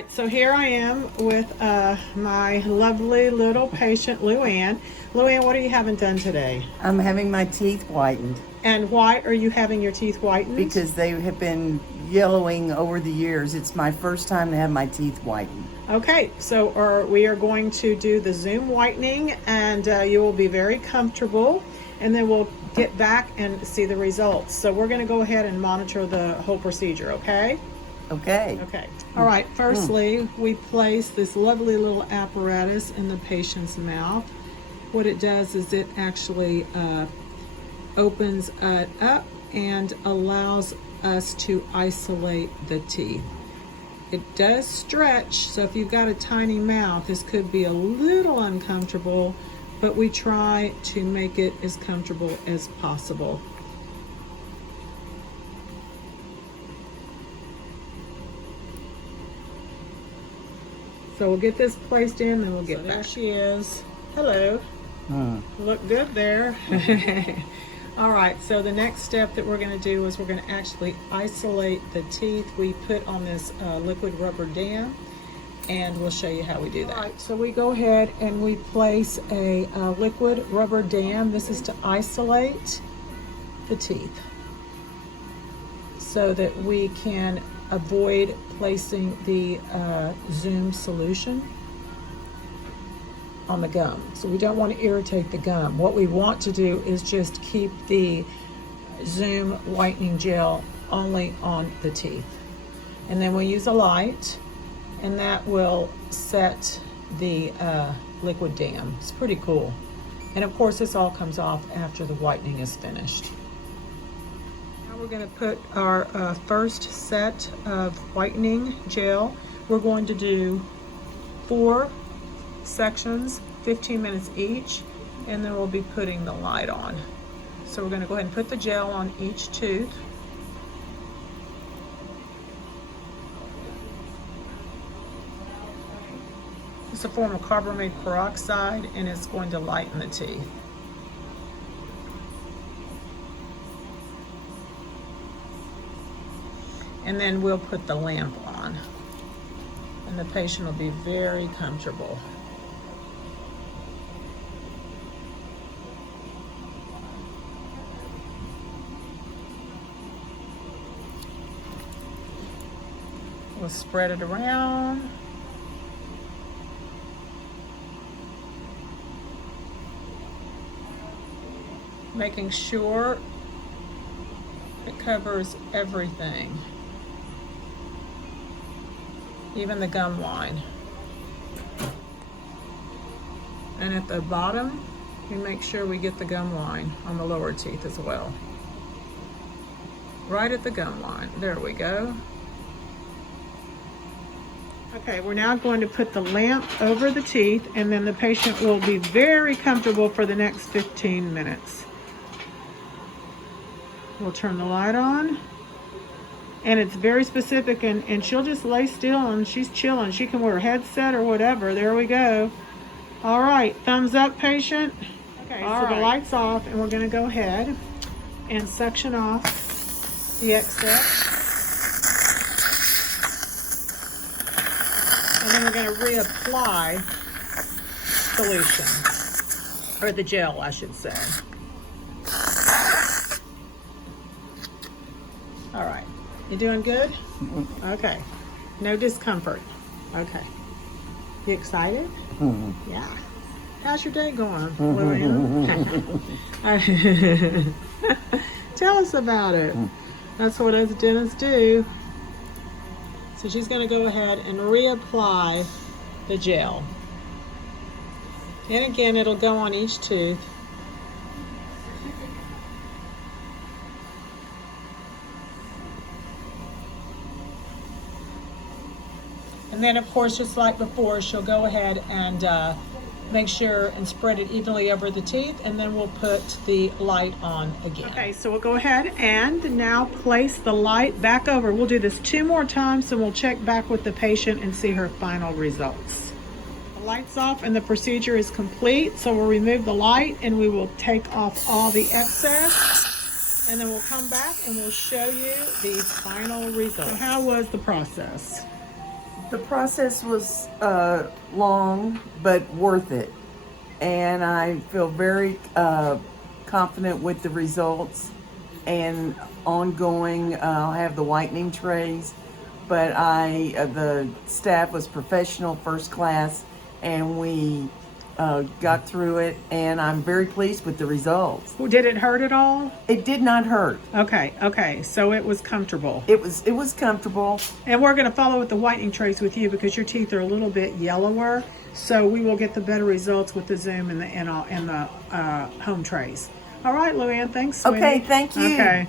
right, so here I am with my lovely little patient, Luann. Luann, what are you having done today? I'm having my teeth whitened. And why are you having your teeth whitened? Because they have been yellowing over the years. It's my first time to have my teeth whitened. Okay, so we are going to do the Zoom whitening, and you will be very comfortable, and then we'll get back and see the results. So we're going to go ahead and monitor the whole procedure, okay? Okay. Okay. All right, firstly, we place this lovely little apparatus in the patient's mouth. What it does is it actually opens it up and allows us to isolate the teeth. It does stretch, so if you've got a tiny mouth, this could be a little uncomfortable, but we try to make it as comfortable as possible. So we'll get this placed in and we'll get back. There she is. Hello. Look good there. All right, so the next step that we're going to do is we're going to actually isolate the teeth. We put on this liquid rubber dam, and we'll show you how we do that. All right, so we go ahead and we place a liquid rubber dam. This is to isolate the teeth so that we can avoid placing the Zoom solution on the gum. So we don't want to irritate the gum. What we want to do is just keep the Zoom whitening gel only on the teeth. And then we use a light, and that will set the liquid dam. It's pretty cool. And of course, this all comes off after the whitening is finished. Now we're going to put our first set of whitening gel. We're going to do 4 sections, 15 minutes each, and then we'll be putting the light on. So we're going to go ahead and put the gel on each tooth. It's a form of carbamide peroxide, and it's going to lighten the teeth. And then we'll put the lamp on, and the patient will be very comfortable. We'll spread it around. Making sure it covers everything, even the gum line. And at the bottom, we make sure we get the gum line on the lower teeth as well. Right at the gum line. There we go. Okay, we're now going to put the lamp over the teeth, and then the patient will be very comfortable for the next 15 minutes. We'll turn the light on, and it's very specific, and she'll just lay still and she's chilling. She can wear a headset or whatever. There we go. All right, thumbs up, patient. Okay, so the light's off, and we're going to go ahead and suction off the excess. And then we're going to reapply solution, or the gel, I should say. All right, you doing good? Okay, no discomfort. Okay, you excited? Yeah. How's your day going, Luann? Tell us about it. That's what us dentists do. So she's going to go ahead and reapply the gel. And again, it'll go on each tooth. And then, of course, just like before, she'll go ahead and make sure and spread it evenly over the teeth, and then we'll put the light on again. Okay, so we'll go ahead and now place the light back over. We'll do this 2 more times, and we'll check back with the patient and see her final results. The light's off and the procedure is complete, so we'll remove the light and we will take off all the excess, and then we'll come back and we'll show you the final results. So how was the process? The process was long, but worth it. And I feel very confident with the results. And ongoing, I'll have the whitening trays. But the staff was professional, first class, and we got through it. And I'm very pleased with the results. Well, did it hurt at all? It did not hurt. Okay, so it was comfortable. It was comfortable. And we're going to follow with the whitening trays with you because your teeth are a little bit yellower. So we will get the better results with the Zoom and the home trays. All right, Luann, thanks, sweetie. Okay, thank you. Okay.